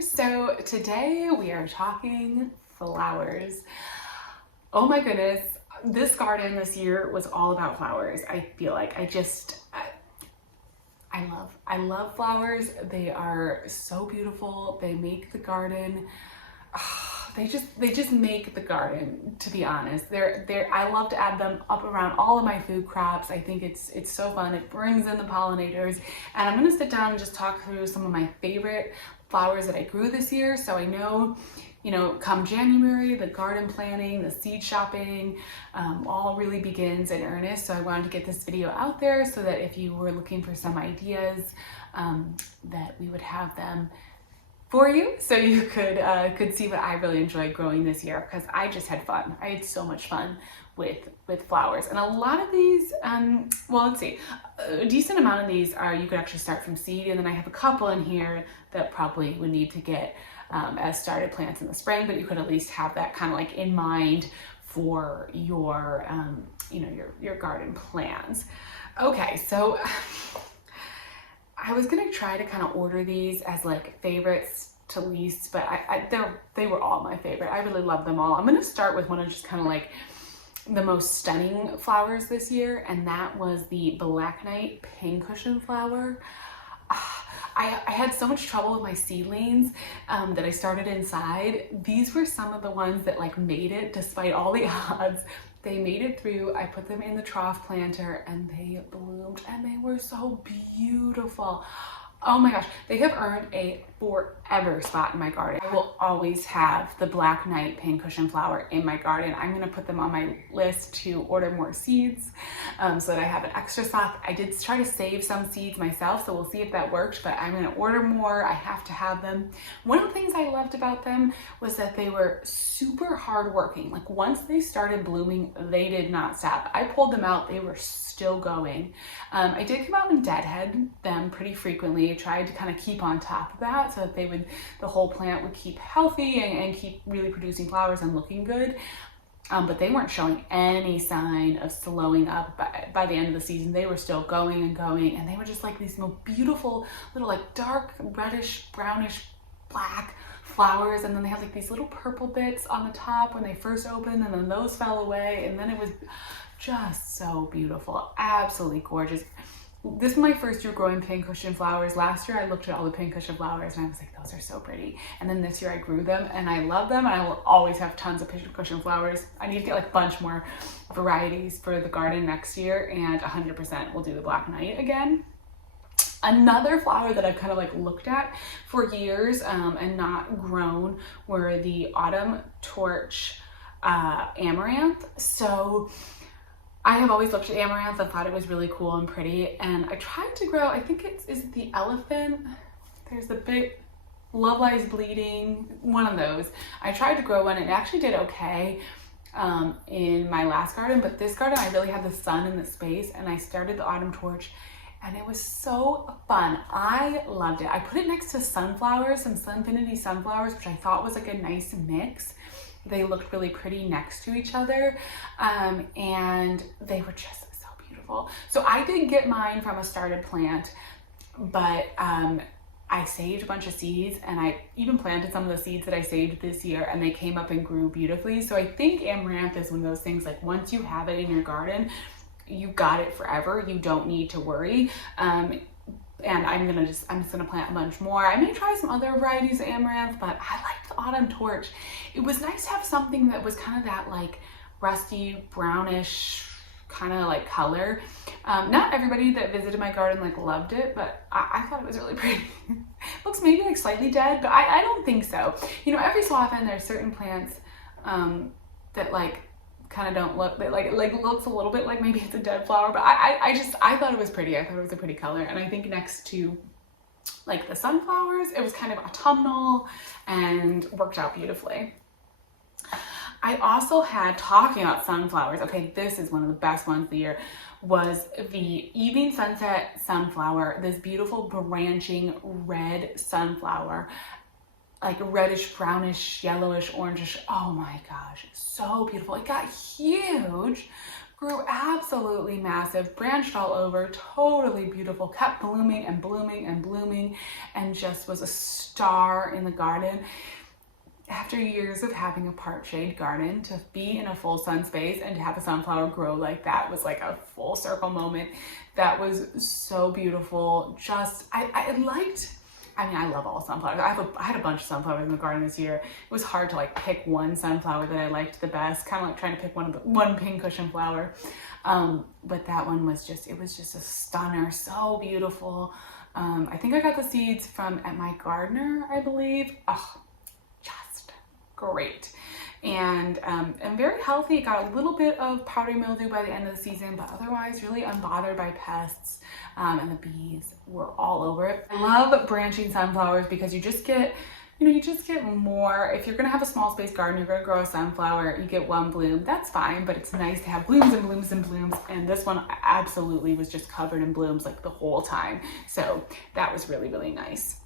there. So today we are talking flowers. Oh my goodness, this garden this year was all about flowers. I feel like I love flowers. They are so beautiful. They make the garden, they just make the garden, to be honest. I love to add them up around all of my food crops. I think it's so fun. It brings in the pollinators. And I'm gonna sit down and just talk through some of my favorite flowers that I grew this year. So I know, come January, the garden planning, the seed shopping, all really begins in earnest. So I wanted to get this video out there so that if you were looking for some ideas, that we would have them for you, so you could see what I really enjoyed growing this year, because I just had fun. I had so much fun with flowers. And a lot of these, well, let's see, a decent amount of these are, you could actually start from seed, and then I have a couple in here that probably would need to get as started plants in the spring, but you could at least have that kind of like in mind for your, your garden plans. Okay, so I was gonna try to kind of order these as like favorites to least, but they were all my favorite. I really love them all. I'm gonna start with one of just kind of like the most stunning flowers this year, and that was the Black Knight pincushion flower. I had so much trouble with my seedlings that I started inside. These were some of the ones that like made it despite all the odds. They made it through. I put them in the trough planter and they bloomed and they were so beautiful. Oh my gosh, they have earned a forever spot in my garden. I will always have the Black Knight pincushion flower in my garden. I'm gonna put them on my list to order more seeds so that I have an extra stock. I did try to save some seeds myself, so we'll see if that worked, but I'm gonna order more. I have to have them. One of the things I loved about them was that they were super hardworking. Like once they started blooming, they did not stop. I pulled them out, they were still going. I did come out and deadhead them pretty frequently. I tried to kind of keep on top of that so that the whole plant would keep healthy and keep really producing flowers and looking good. But they weren't showing any sign of slowing up by the end of the season. They were still going and going, and they were just like these most beautiful little like dark reddish, brownish, black flowers, and then they had like these little purple bits on the top when they first opened, and then those fell away, and then it was just so beautiful, absolutely gorgeous. This is my first year growing pincushion flowers. Last year I looked at all the pincushion flowers and I was like, those are so pretty. And then this year I grew them and I love them, and I will always have tons of pincushion flowers. I need to get like a bunch more varieties for the garden next year, and 100% will do the Black Knight again. Another flower that I've kind of like looked at for years and not grown were the autumn torch amaranth. So I have always looked at amaranth. I thought it was really cool and pretty, and I tried to grow, I think is it the elephant? There's the big Love Lies Bleeding, one of those. I tried to grow one and it actually did okay in my last garden, but this garden I really had the sun in the space, and I started the autumn torch and it was so fun. I loved it. I put it next to sunflowers, some Sunfinity sunflowers, which I thought was like a nice mix. They looked really pretty next to each other, and they were just so beautiful. So I did get mine from a started plant, but I saved a bunch of seeds, and I even planted some of the seeds that I saved this year, and they came up and grew beautifully. So I think amaranth is one of those things, like once you have it in your garden, you got it forever. You don't need to worry. And I'm just gonna plant a bunch more. I may try some other varieties of amaranth, but I liked the autumn torch. It was nice to have something that was kind of that like rusty brownish kind of like color. Not everybody that visited my garden like loved it, but I thought it was really pretty. Looks maybe like slightly dead, but I don't think so. Every so often there's certain plants that like kind of don't look, that like looks a little bit like maybe it's a dead flower, but I thought it was pretty. I thought it was a pretty color, and I think next to like the sunflowers, it was kind of autumnal and worked out beautifully. I also had, talking about sunflowers, okay, this is one of the best ones of the year, was the Evening Sunset sunflower, this beautiful branching red sunflower, like reddish, brownish, yellowish, orangish. Oh my gosh, so beautiful. It got huge, grew absolutely massive, branched all over, totally beautiful, kept blooming and blooming and blooming, and just was a star in the garden. After years of having a part shade garden, to be in a full sun space and to have a sunflower grow like that was like a full circle moment. That was so beautiful. Just, I mean, I love all sunflowers. I had a bunch of sunflowers in the garden this year. It was hard to like pick one sunflower that I liked the best, kind of like trying to pick one pincushion flower. But that one was just, it was just a stunner, so beautiful. I think I got the seeds from at MIgardener, I believe. Oh, just great. And very healthy. It got a little bit of powdery mildew by the end of the season, but otherwise really unbothered by pests. And the bees were all over it. I love branching sunflowers because you just get, you just get more. If you're gonna have a small space garden, you're gonna grow a sunflower, you get one bloom, that's fine, but it's nice to have blooms and blooms and blooms. And this one absolutely was just covered in blooms like the whole time. So that was really, really nice.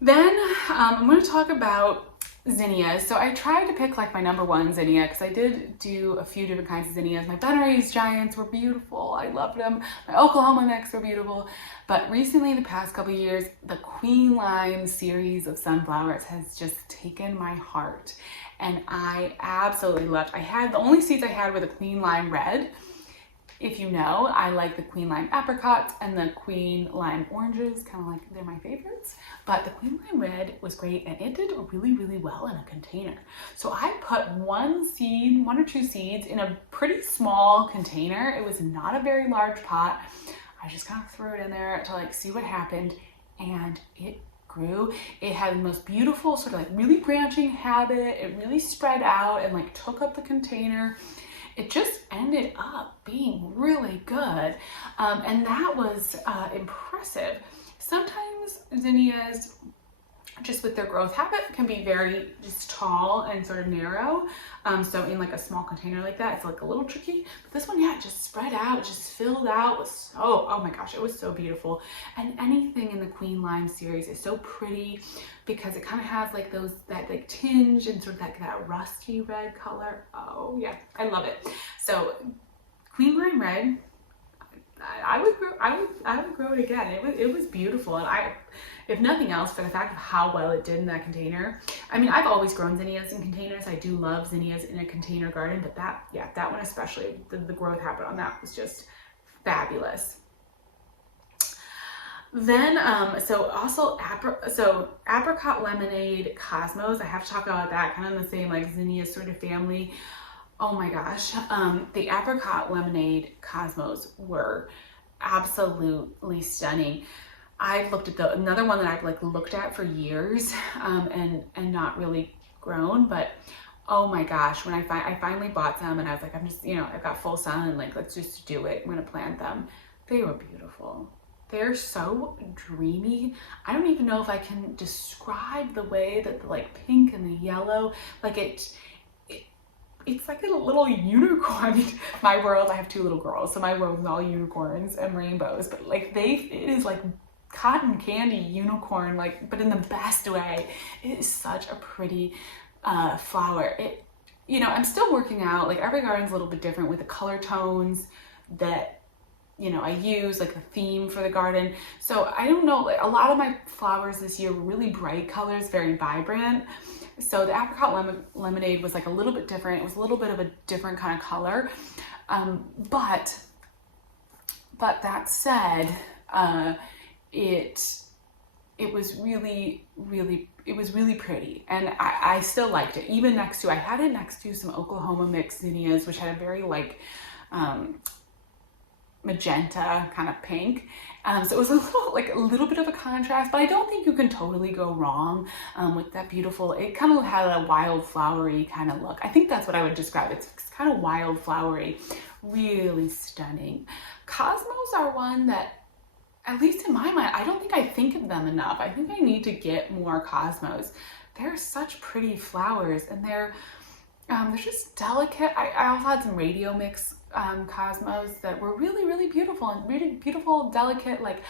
Then I'm gonna talk about zinnias. So I tried to pick like my #1 zinnia because I did do a few different kinds of zinnias. My Benares giants were beautiful. I loved them. My Oklahoma mix were beautiful. But recently, the past couple of years, the Queen Lime series of sunflowers has just taken my heart. And I absolutely loved. The only seeds I had were the Queen Lime Red. If you know, I like the Queen Lime Apricots and the Queen Lime Oranges, kind of like they're my favorites. But the Queen Lime Red was great and it did really, really well in a container. So I put one or two seeds in a pretty small container. It was not a very large pot. I just kind of threw it in there to like see what happened, and it grew. It had the most beautiful sort of like really branching habit. It really spread out and like took up the container. It just ended up being really good. And that was impressive. Sometimes zinnias, just with their growth habit, can be very just tall and sort of narrow. So in like a small container like that, it's like a little tricky. But this one, yeah, it just spread out, just filled out. Was so, oh my gosh, it was so beautiful. And anything in the Queen Lime series is so pretty because it kind of has like that like tinge and sort of like that rusty red color. Oh yeah, I love it. So Queen Lime Red, I would grow it again. It was beautiful, and if nothing else, for the fact of how well it did in that container. I mean, I've always grown zinnias in containers. I do love zinnias in a container garden, but that one especially, the growth habit on that was just fabulous. Then, so Apricot Lemonade Cosmos, I have to talk about that, kind of in the same like zinnia sort of family. Oh my gosh, the Apricot Lemonade Cosmos were absolutely stunning. I've looked at another one that I've like looked at for years and not really grown, but oh my gosh, when I finally bought some and I was like, I'm just, I've got full sun and like, let's just do it. I'm gonna plant them. They were beautiful. They're so dreamy. I don't even know if I can describe the way that the like pink and the yellow, like it's like a little unicorn. I mean, my world, I have 2 little girls, so my world is all unicorns and rainbows, but like it is like cotton candy unicorn, like, but in the best way. It is such a pretty flower. I'm still working out, like every garden's a little bit different with the color tones that I use, like the theme for the garden. So I don't know, like a lot of my flowers this year were really bright colors, very vibrant. So the Apricot Lemonade was like a little bit different. It was a little bit of a different kind of color. But that said, it was really, really, it was really pretty. And I still liked it. Even I had it next to some Oklahoma mixed zinnias, which had a very like, magenta kind of pink. So it was a little bit of a contrast, but I don't think you can totally go wrong with that beautiful, it kind of had a wild flowery kind of look. I think that's what I would describe. It's kind of wild flowery, really stunning. Cosmos are one that, at least in my mind, I don't think I think of them enough. I think I need to get more cosmos. They're such pretty flowers, and they're just delicate. I also had some radio mix cosmos that were really, really beautiful and really beautiful, delicate. Like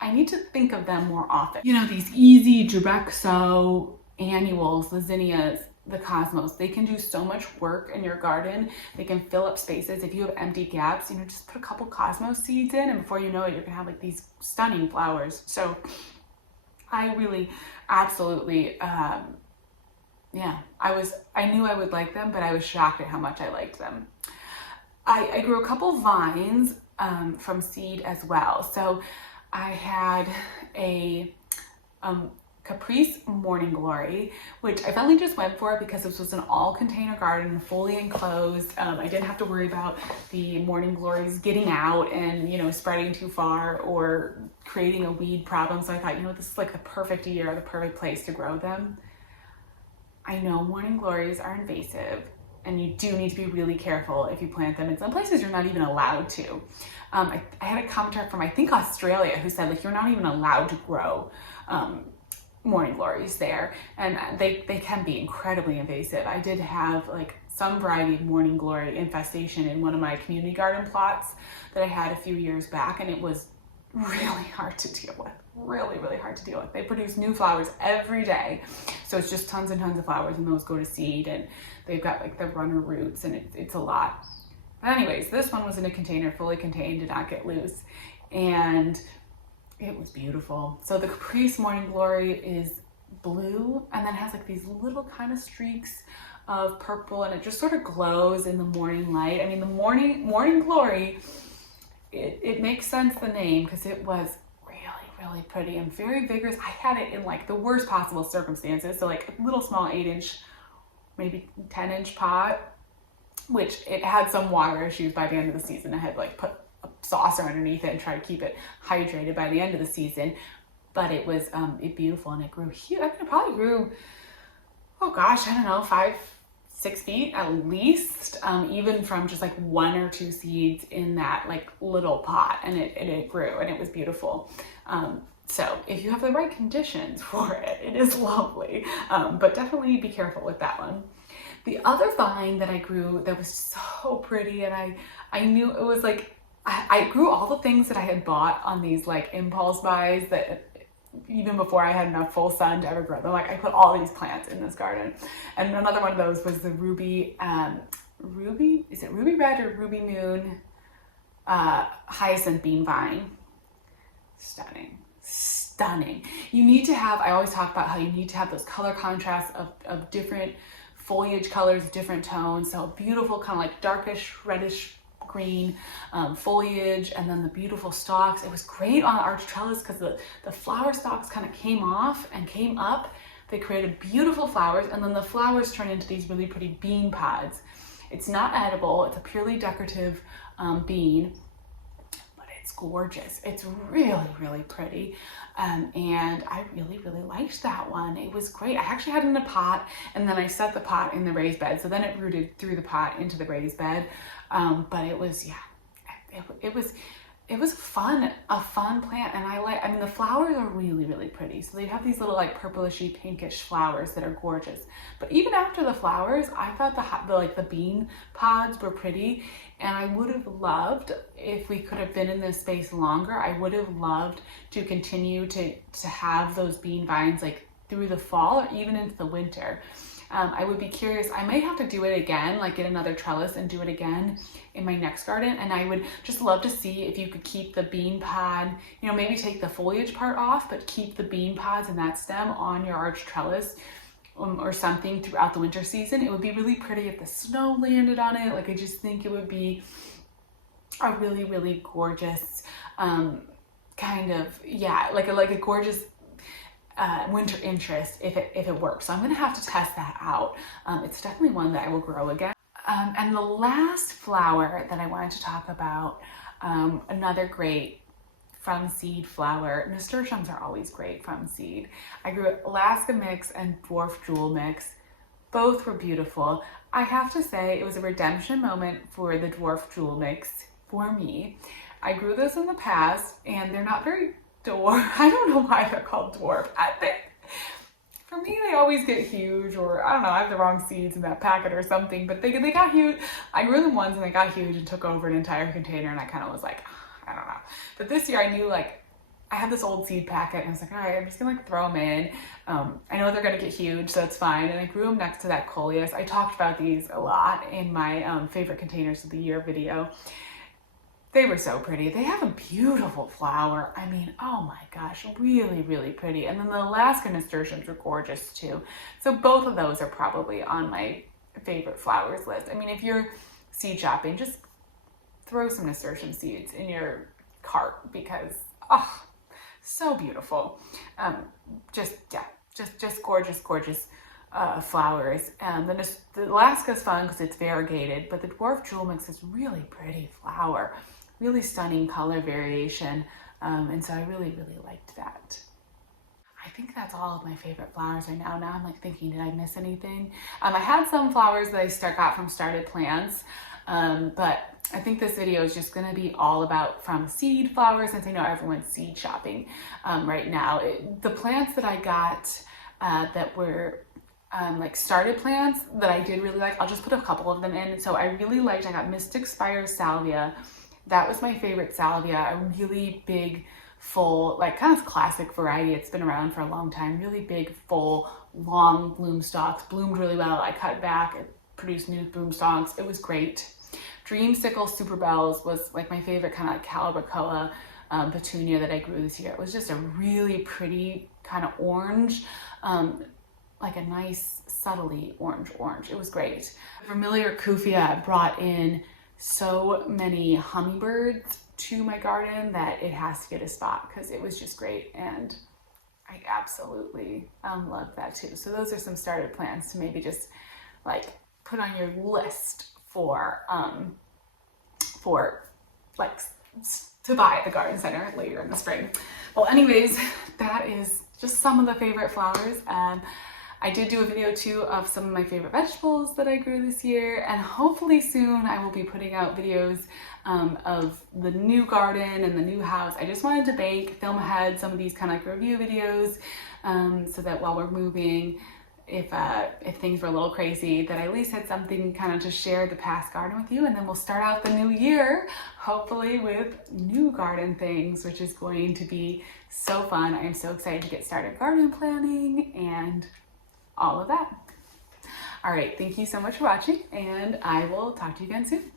I need to think of them more often. These easy direct sow annuals, the zinnias, the cosmos. They can do so much work in your garden. They can fill up spaces. If you have empty gaps, you know, just put a couple cosmos seeds in, and before you know it, you're gonna have like these stunning flowers. So I really absolutely, yeah, I knew I would like them, but I was shocked at how much I liked them. I grew a couple vines from seed as well. So I had a Capri Morning Glory, which I finally just went for because this was an all container garden, fully enclosed. I didn't have to worry about the Morning Glories getting out and, you know, spreading too far or creating a weed problem. So I thought, you know, this is like the perfect year, the perfect place to grow them. I know Morning Glories are invasive, and you do need to be really careful if you plant them. In some places, you're not even allowed to. I had a commenter from, I think, Australia who said, like, you're not even allowed to grow Morning Glories there, and they can be incredibly invasive. I did have like some variety of Morning Glory infestation in one of my community garden plots that I had a few years back, and it was really hard to deal with. Really, really hard to deal with. They produce new flowers every day, so it's just tons and tons of flowers, and those go to seed, and they've got like the runner roots, and it's a lot. But anyways, this one was in a container, fully contained, did not get loose, and it was beautiful. So the Capri Morning Glory is blue, and then has like these little kind of streaks of purple, and it just sort of glows in the morning light. I mean, the Morning Glory, it makes sense, the name, because it was really pretty and very vigorous. I had it in like the worst possible circumstances. So like a little small 8-inch, maybe 10-inch pot, which it had some water issues by the end of the season. I had like put a saucer underneath it and try to keep it hydrated by the end of the season. But it was beautiful, and it grew huge. I mean, it probably grew, oh gosh, I don't know, 5-6 feet at least, even from just like 1 or 2 seeds in that like little pot, and it grew, and it was beautiful. So if you have the right conditions for it, it is lovely, but definitely be careful with that one. The other vine that I grew that was so pretty, and I knew it was like, I grew all the things that I had bought on these like impulse buys that even before I had enough full sun to ever grow them. Like I put all these plants in this garden. And another one of those was the ruby, is it ruby red or ruby moon hyacinth bean vine. Stunning. You need to have, I always talk about how you need to have those color contrasts of different foliage colors, different tones. So beautiful kind of like darkish, reddish green foliage, and then the beautiful stalks. It was great on the arch trellis because the flower stalks kind of came off and came up. They created beautiful flowers, and then the flowers turn into these really pretty bean pods. It's not edible, it's a purely decorative bean, but it's gorgeous. It's really, really pretty. And I really, really liked that one. It was great. I actually had it in a pot, and then I set the pot in the raised bed. So then it rooted through the pot into the raised bed. But it was, yeah, it was a fun plant. And I mean, the flowers are really, really pretty. So they have these little like purplishy pinkish flowers that are gorgeous. But even after the flowers, I thought the bean pods were pretty. And I would have loved, if we could have been in this space longer, I would have loved to continue to have those bean vines like through the fall or even into the winter. I would be curious, I may have to do it again, like get another trellis and do it again in my next garden. And I would just love to see if you could keep the bean pod, you know, maybe take the foliage part off, but keep the bean pods and that stem on your arch trellis or something throughout the winter season. It would be really pretty if the snow landed on it. Like I just think it would be a really, really gorgeous kind of, yeah, like a gorgeous winter interest if it works. So I'm gonna have to test that out. It's definitely one that I will grow again. And the last flower that I wanted to talk about, another great from seed flower. Nasturtiums are always great from seed. I grew Alaska Mix and Dwarf Jewel Mix. Both were beautiful. I have to say it was a redemption moment for the Dwarf Jewel Mix for me. I grew those in the past, and they're not very dwarf. I don't know why they're called dwarf. For me, they always get huge, or I don't know, I have the wrong seeds in that packet or something, but they got huge. I grew them once and they got huge and took over an entire container, and I kind of was like, I don't know. But this year I knew like I had this old seed packet and I was like, all right, I'm just gonna like throw them in. I know they're gonna get huge, so it's fine. And I grew them next to that coleus. I talked about these a lot in my favorite containers of the year video. They were so pretty. They have a beautiful flower. I mean, oh my gosh, really, really pretty. And then the Alaska nasturtiums are gorgeous too. So both of those are probably on my favorite flowers list. I mean, if you're seed shopping, just throw some nasturtium seeds in your cart because, oh, so beautiful. Just gorgeous, gorgeous flowers. The Alaska's fun because it's variegated, but the dwarf jewel mix is really pretty flower, really stunning color variation. And so I really, really liked that. I think that's all of my favorite flowers right now. Now I'm like thinking, did I miss anything? I had some flowers that I got from started plants, but I think this video is just going to be all about from seed flowers, since I know everyone's seed shopping right now. The plants that I got that were like started plants that I did really like, I'll just put a couple of them in. So I really liked, I got Mystic Spire Salvia. That was my favorite salvia, a really big, full, like kind of classic variety. It's been around for a long time. Really big, full, long bloom stalks. Bloomed really well. I cut back, it produced new bloom stalks. It was great. Dreamsicle Super Bells was like my favorite kind of like Calibrachoa petunia that I grew this year. It was just a really pretty kind of orange, like a nice subtly orange. It was great. Vermilior Kufia brought in so many hummingbirds to my garden that it has to get a spot because it was just great, and I absolutely love that too. So those are some started plants to maybe just like put on your list for like to buy at the garden center later in the spring. Well, anyways, that is just some of the favorite flowers. I did do a video too of some of my favorite vegetables that I grew this year, and hopefully soon I will be putting out videos of the new garden and the new house. I just wanted to film ahead some of these kind of like review videos so that while we're moving, if things were a little crazy, that I at least had something kind of to share the past garden with you. And then we'll start out the new year, hopefully with new garden things, which is going to be so fun. I am so excited to get started garden planning and all of that. All right, thank you so much for watching, and I will talk to you again soon.